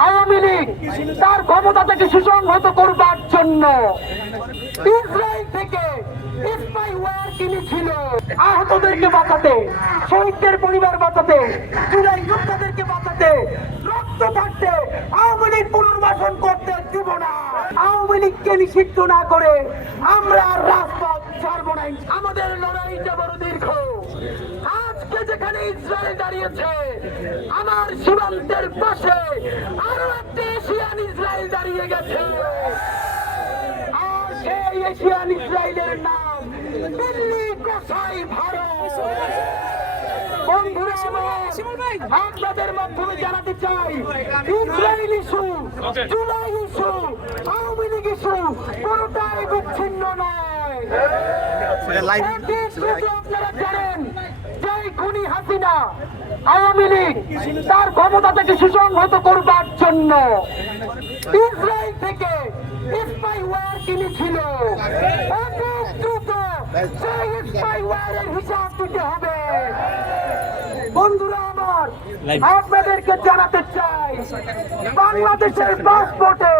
আওয়ামী লীগ তার ক্ষমতাটাকে সুসংহত করবার জন্য ইসরায়েল থেকে স্পাইওয়্যার কিনেছিল আহতদেরকে বাঁচাতে, শহীদদের পরিবার বাঁচাতে, জুলাই যোদ্ধাদেরকে বাঁচাতে, রক্ত ঝরতে আওয়ামী লীগ পুনর্বাসন করতে দিব না। আওয়ামী লীগকে নিষিদ্ধ না করে আমরা আর রাজপথ ছাড়বো না। আমাদের লড়াইটা বড় দীর্ঘ। আজকে যেখানে ইসরায়েল দাঁড়িয়েছে, আমার সীমান্তের পাশে আরো একটা এশিয়ান ইসরায়েল দাঁড়িয়ে গেছে। আর সেই এশিয়ান ইসরায়েলের নাম দিল্লি কসাই ভারত। বন্ধুরা আপনাদের মাধ্যমে জানাতে চাই, Israel issue, July issue, Awami League issue কোনটাই বিচ্ছিন্ন নয়। আপনারা জানেন যে খুনি হাসিনা আওয়ামী লীগ তার ক্ষমতাটাকে সুসংহত করবার জন্য ইসরায়েল থেকে স্পাইওয়্যার কিনেছিল। দ্রুত সেই স্পাইওয়্যারের হিসাব দিতে হবে। বন্ধুরা আমার, আপনাদেরকে জানাতে চাই, বাংলাদেশের পাসপোর্টে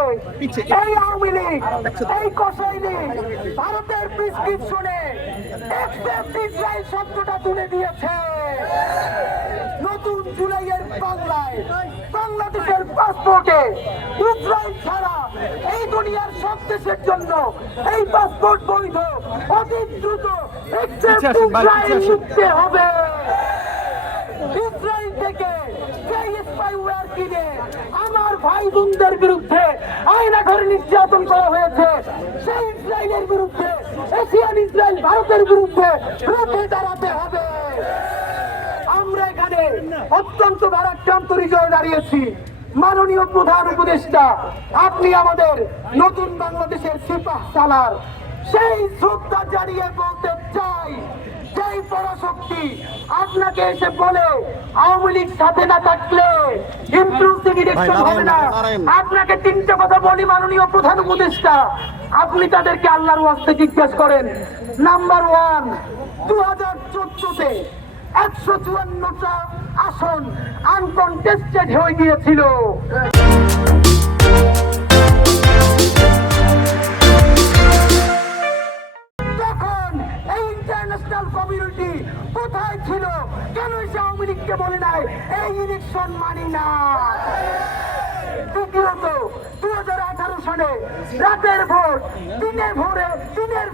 এই আওয়ামী লীগ, এই কসাই লীগ ভারতের প্রেসক্রিপশনে এক্সেপ্ট ইসরায়েল শব্দটা তুলে দিয়েছে। নতুন জুলাইয়ের বাংলায় বাংলাদেশের পাসপোর্টে ইসরায়েল ছাড়া এই দুনিয়ার সব দেশের জন্য এই পাসপোর্ট বৈধ। অতি দ্রুত এক্সেপ্ট ইসরায়েল লিখতে হবে। ইসরায়েল থেকে সেই স্পাইওয়্যার কিনে আমার ভাই বোনদের বিরুদ্ধে আয়নাঘরে নির্যাতন করা হয়েছে, সেই ইসরায়েলের বিরুদ্ধে, এশিয়ান ইসরায়েল ভারতের বিরুদ্ধে রুখে দাঁড়াতে হবে। আমরা এখানে অত্যন্ত ভারাক্রান্ত হৃদয়ে দাঁড়িয়েছি। মাননীয় প্রধান উপদেষ্টা, আপনি আমাদের নতুন বাংলাদেশের সিপাহ সালার, সেই শ্রদ্ধা জানিয়ে বলতে চাই, যেই পরাশক্তি আপনাকে এসে বলে আওয়ামী লীগ সাথে না থাকলে ইনক্লুসিভ ইলেকশন হবে না, আপনাকে তিনটা কথা বলি মাননীয় প্রধান উপদেষ্টা, আপনি তাদেরকে আল্লাহর ওয়াস্তে জিজ্ঞেস করেন। নাম্বার 1, 2014-তে 154টা আসন আনকনটেস্টেড হয়ে গিয়েছিল। ইন্টারন্যাশনাল কমিউনিটি কোথায় ছিল? কেন এসে আওয়ামী লীগকে বলে নাই এই ইলেকশন মানি না? দ্বিতীয়ত, 2018 সালে রাতের ভোট, দিনের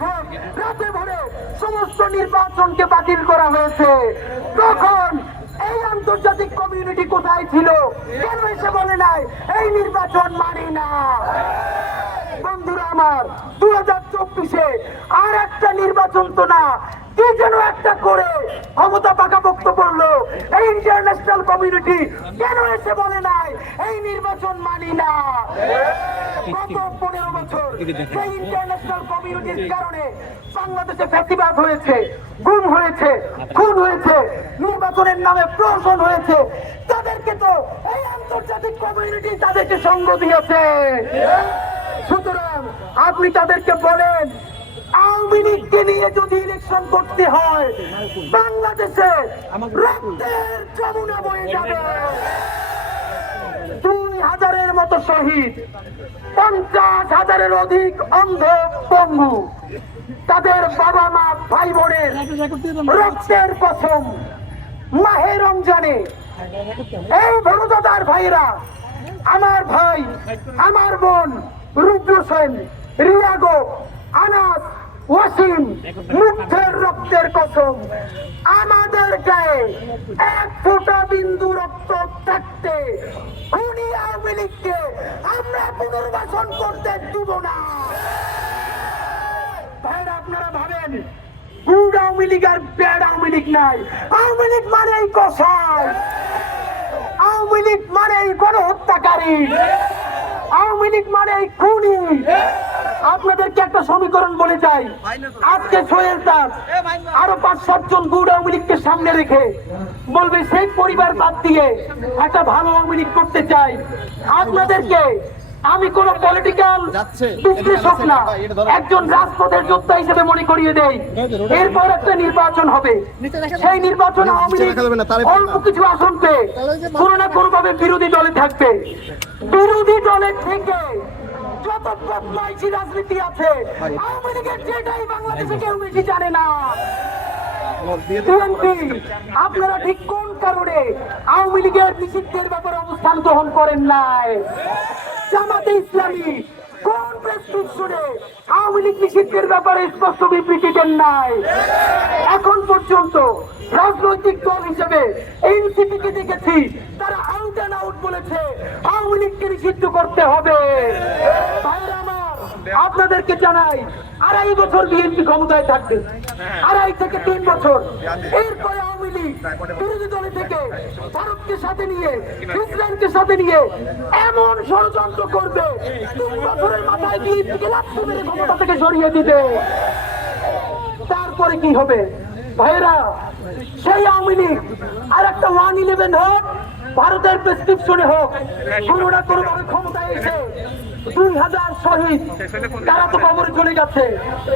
ভোট, রাতে ভোরে সমস্ত নির্বাচনকে বাতিল করা হয়েছে। তখন এই আন্তর্জাতিক কমিউনিটি কোথায় ছিল? কেন এসে বলে নাই এই নির্বাচন মানি না? বন্ধুরা আমার, 2024-এ আর একটা নির্বাচন তো না, কি যেন একটা করে ক্ষমতা পাকাপোক্ত করলো। এই ইন্টারন্যাশনাল কমিউনিটি কেন এসে বলে নাই এই নির্বাচন মানি না? গত 15 বছর এই ইন্টারন্যাশনাল কমিউনিটির কারণে বাংলাদেশে ফ্যাসিবাদ হয়েছে, গুম হয়েছে, খুন হয়েছে, নির্বাচনের নামে প্রহসন হয়েছে। তাদেরকে তো এই আন্তর্জাতিক কমিউনিটি তাদেরকে সঙ্গ দিয়েছে। সুতরাং আপনি তাদেরকে বলেন, আওয়ামী লীগকে নিয়ে যদি ইলেকশন করতে হয়, বাংলাদেশে রক্তের যমুনা বয়ে যাবে। 2000-এর মতো শহীদ, 50,000-এর অধিক অন্ধ পঙ্গু, তাদের বাবা মা ভাই বোনের রক্তের কসম, মাহে রমজানে এই ভরদাদার ভাইরা, আমার ভাই, আমার বোন রুদ্র সেন, রিয়াগো, আনাস, ওয়াসিম, মুগ্ধের রক্তের কসম, আমাদের গায়ে এক ফোঁটা বিন্দু রক্ত থাকতে খুনি আওয়ামী লীগকে আমরা পুনর্বাসন করতে দিব না। ভাইরা, আপনারা ভাবেন গুড আওয়ামী লীগ আর ব্যাড আওয়ামী লীগ নাই। আওয়ামী লীগ মানেই কসাই, আওয়ামী লীগ মানেই গণহত্যাকারী, আওয়ামী লীগ মানেই খুনি। আপনাদেরকে একটা সমীকরণ বলে যাই, আজকে সোহেল দাস আরো 5-7 জন গুড আওয়ামী লীগকে সামনে রেখে বলবে সেই পরিবার বাদ দিয়ে একটা ভালো আওয়ামী লীগ করতে চাই। আপনাদেরকে আমি কোন পলিটিক্যাল বিশ্লেষক না, একজন রাজপথের যোদ্ধা হিসেবে মনে করিয়ে দেই, এরপর একটা নির্বাচন হবে। সেই নির্বাচনে আওয়ামী লীগ অল্প কিছু আসন পেয়ে কোনো না কোনো ভাবে বিরোধী দলে থাকবে। বিরোধী দলের থেকে যত বদমাইশি রাজনীতি আছে, আওয়ামী লীগের যেটাই বাংলাদেশে কেউ বেশি জানে না। বিএনপি আপনারা ঠিক কোন কারণে আওয়ামী লীগের নিষিদ্ধের ব্যাপারে অবস্থান গ্রহণ করেন নাই? জামাতে ইসলামী কোন প্রেসক্রিপশনে আওয়ামী লীগ নিষিদ্ধের ব্যাপারে স্পষ্ট বিবৃতি দেন নাই? এখন পর্যন্ত রাজনৈতিক দল হিসেবে এনসিপি কে দেখেছি তারা আউট অ্যান্ড আউট বলেছে আওয়ামী লীগকে নিষিদ্ধ করতে হবে। ভাইরা আমার, আপনাদেরকে জানাই, 2.5 বছর বিএনপি ক্ষমতায় থাকবে, 2.5 থেকে 3 বছর। এরপরে আওয়ামী লীগ বিরোধী দলে থেকে ভারতকে সাথে নিয়ে, ইসরায়েলকে সাথে নিয়ে এমন ষড়যন্ত্র করবে, 3 বছরের মাথায় বিএনপিকে লাথি মেরে ক্ষমতা থেকে সরিয়ে দিবে। তারপরে কি হবে ভাইরা? সেই আওয়ামী লীগ আর একটা 1-11 হোক, ভারতের প্রেসক্রিপশনে হোক, কোনো না কোনো ভাবে ক্ষমতায় এসে 2000 শহীদ তারা তো কবরে চলে যাচ্ছে,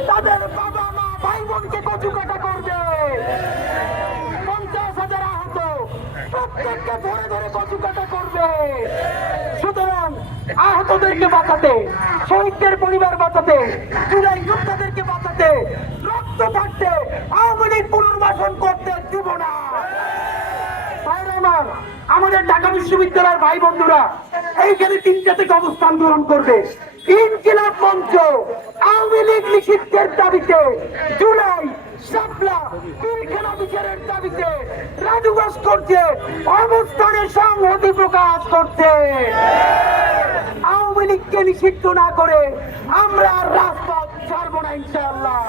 তাদের বাবা মা ভাই বোনকে কচু কাটা করবে। 50,000 আহত, প্রত্যেককে ধরে ধরে কচু কাটা করবে। সুতরাং আহতদেরকে বাঁচাতে, শহীদদের পরিবার বাঁচাতে, জুলাই যোদ্ধাদেরকে বাঁচাতে, রক্ত থাকতে আওয়ামী লীগ পুনর্বাসন করতে দিব না। ভাইরা আমার, আমাদের ঢাকা বিশ্ববিদ্যালয়ের ভাই বন্ধুরা এইখানে 3টা থেকে অবস্থান গ্রহণ করবে। ইনকিলাব মঞ্চ আওয়ামী লীগ নিষিদ্ধের দাবিতে, জুলাই শাপলা পিলখানা বিচারের দাবিতে রাজুবাস করছে, অবস্থানের সংহতি প্রকাশ করছে। আওয়ামী লীগকে নিষিদ্ধ না করে আমরা আর রাজপথ ছাড়বো না ইনশাআল্লাহ।